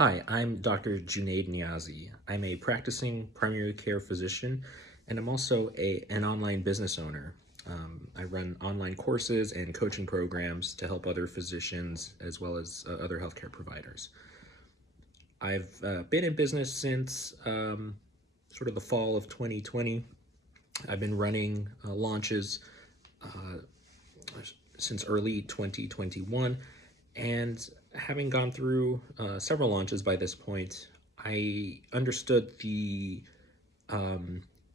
Hi, I'm Dr. Junaid Niazi. I'm a practicing primary care physician, and I'm also an online business owner. I run online courses and coaching programs to help other physicians as well as other healthcare providers. I've been in business since sort of the fall of 2020. I've been running launches since early 2021. And having gone through several launches by this point, I understood the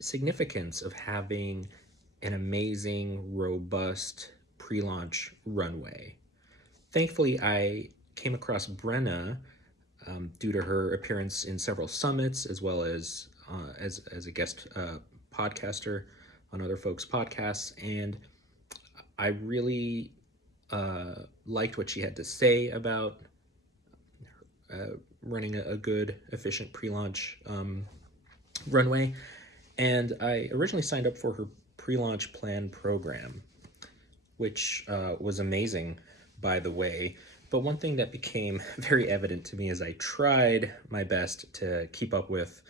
significance of having an amazing, robust pre launch runway. Thankfully, I came across Brenna due to her appearance in several summits as well as a guest podcaster on other folks' podcasts. And I really liked what she had to say about running a good, efficient pre-launch runway. And I originally signed up for her pre-launch plan program, which was amazing, by the way. But one thing that became very evident to me as I tried my best to keep up with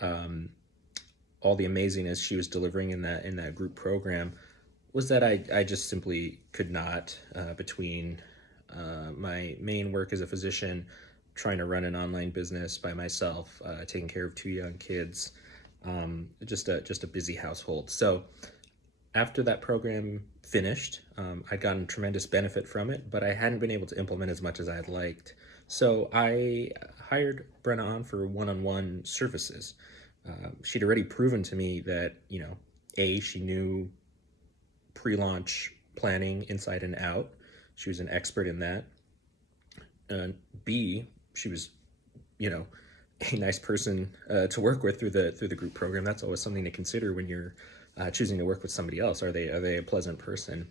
all the amazingness she was delivering in that group program was that I just simply could not, between my main work as a physician, trying to run an online business by myself, taking care of two young kids, just a busy household. So after that program finished, I'd gotten tremendous benefit from it, but I hadn't been able to implement as much as I'd liked. So I hired Brenna on for one-on-one services. She'd already proven to me that, she knew pre-launch planning inside and out. She was an expert in that. B, she was, a nice person to work with through the group program. That's always something to consider when you're choosing to work with somebody else. Are they a pleasant person?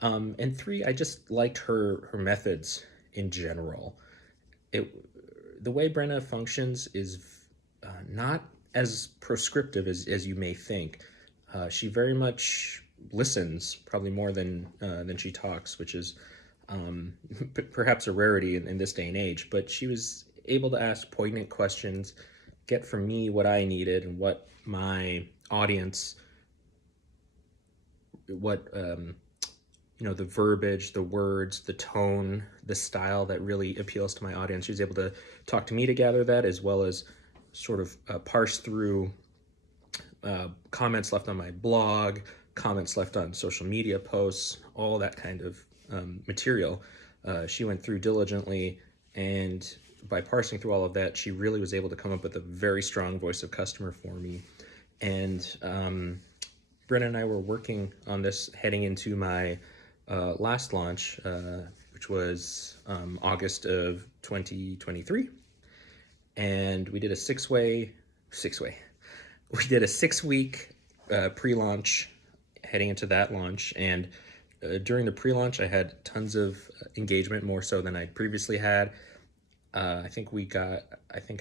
And three, I just liked her methods in general. The way Brenna functions is not as prescriptive as you may think. She very much listens, probably more than she talks, which is perhaps a rarity in this day and age. But she was able to ask poignant questions, get from me what I needed and what my audience, the verbiage, the words, the tone, the style that really appeals to my audience. She was able to talk to me to gather that, as well as sort of parse through comments left on my blog, comments left on social media posts, all that kind of material. She went through diligently, and by parsing through all of that, she really was able to come up with a very strong voice of customer for me. And Brenna and I were working on this heading into my last launch, which was August of 2023. And we did a six-week pre-launch heading into that launch. And during the pre-launch, I had tons of engagement, more so than I previously had. I think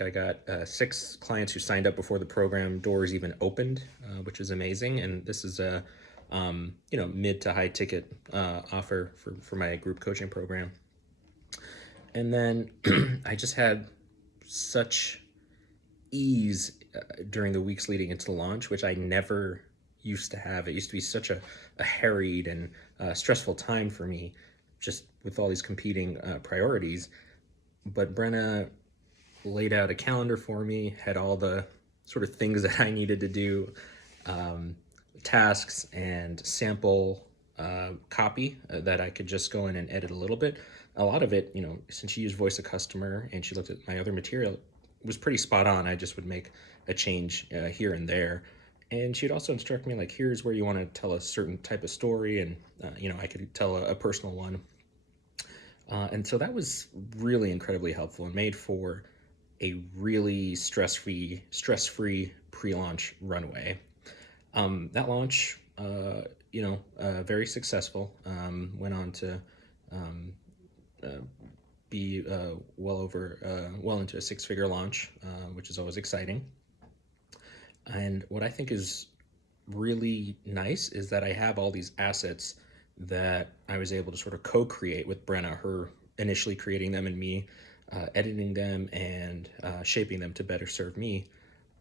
I got 6 clients who signed up before the program doors even opened, which is amazing. And this is a mid to high ticket offer for my group coaching program. And then I just had such ease during the weeks leading into the launch, which I never used to have. It used to be such a harried and stressful time for me, just with all these competing priorities. But Brenna laid out a calendar for me, had all the sort of things that I needed to do, tasks and sample copy that I could just go in and edit a little bit. A lot of it, since she used voice of customer and she looked at my other material, was pretty spot on. I just would make a change here and there. And she'd also instruct me, like, here's where you want to tell a certain type of story. And, I could tell a personal one. And so that was really incredibly helpful and made for a really stress-free pre-launch runway. That launch, very successful. Went on to be well into a 6-figure launch, which is always exciting. And what I think is really nice is that I have all these assets that I was able to sort of co-create with Brenna, her initially creating them and me editing them and shaping them to better serve me.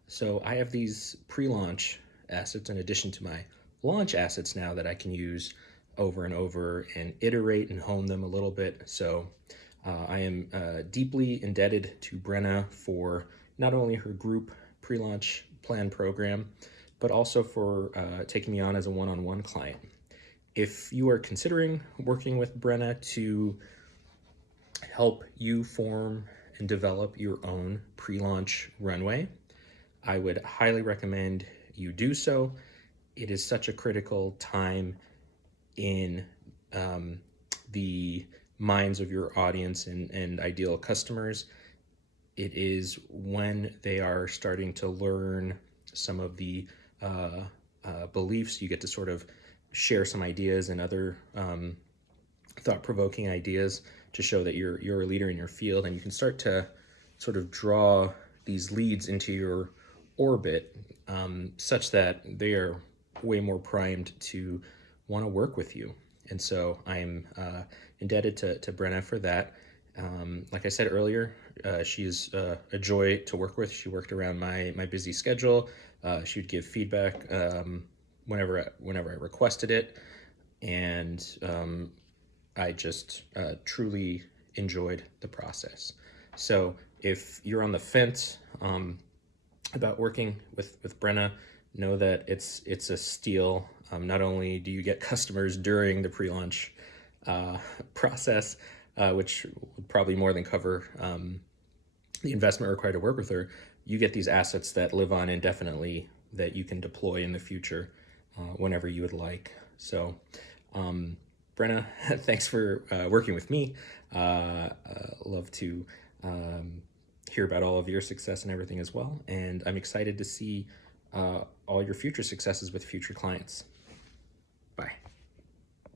So I have these pre-launch assets in addition to my launch assets now that I can use over and over and iterate and hone them a little bit. So I am deeply indebted to Brenna for not only her group pre-launch plan program, but also for taking me on as a one-on-one client. If you are considering working with Brenna to help you form and develop your own pre-launch runway, I would highly recommend you do so. It is such a critical time in the minds of your audience and ideal customers. It is when they are starting to learn some of the beliefs. You get to sort of share some ideas and other thought-provoking ideas to show that you're a leader in your field, and you can start to sort of draw these leads into your orbit such that they are way more primed to want to work with you. And so I'm indebted to Brenna for that. Like I said earlier, she is a joy to work with. She worked around my busy schedule. She would give feedback whenever I requested it, and I just truly enjoyed the process. So if you're on the fence about working with Brenna, know that it's a steal. Not only do you get customers during the pre-launch process, which would probably more than cover the investment required to work with her, you get these assets that live on indefinitely that you can deploy in the future whenever you would like. So Brenna, thanks for working with me. Love to hear about all of your success and everything as well. And I'm excited to see all your future successes with future clients.